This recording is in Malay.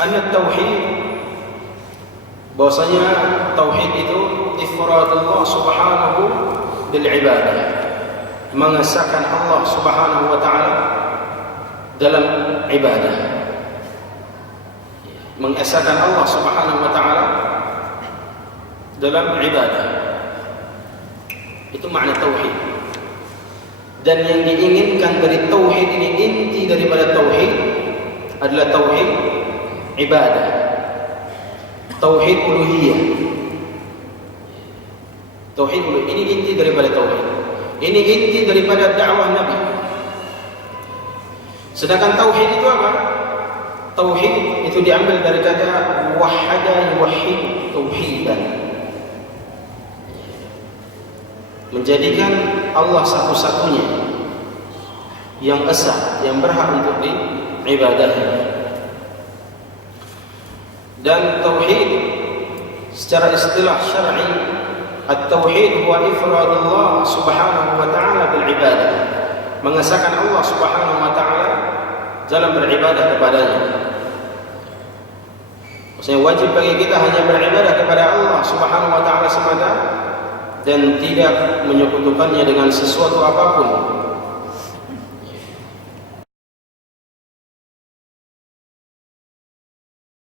anna tauhid, bahwasanya tauhid itu ifradullah subhanahu bil ibadah, mengesahkan Allah subhanahu wa ta'ala dalam ibadah, mengesahkan Allah subhanahu wa ta'ala dalam ibadah. Itu makna tauhid. Dan yang diinginkan dari tauhid ini, inti daripada tauhid adalah tauhid ibadah, tauhid uluhiyah. Tauhid uluhiyah ini inti daripada tauhid. Ini inti daripada dakwah Nabi. Sedangkan tauhid itu apa? Tauhid itu diambil dari kata wahada yuwahhid, tauhidan, menjadikan Allah satu-satunya yang esa, yang berhak untuk diibadahi. Dan tauhid secara istilah syar'i, at-tauhid huwa ifradullah subhanahu wa ta'ala bil ibadah, mengesahkan Allah subhanahu wa ta'ala dalam beribadah kepadanya. Maksudnya wajib bagi kita hanya beribadah kepada Allah subhanahu wa ta'ala semata dan tidak menyekutukannya dengan sesuatu apapun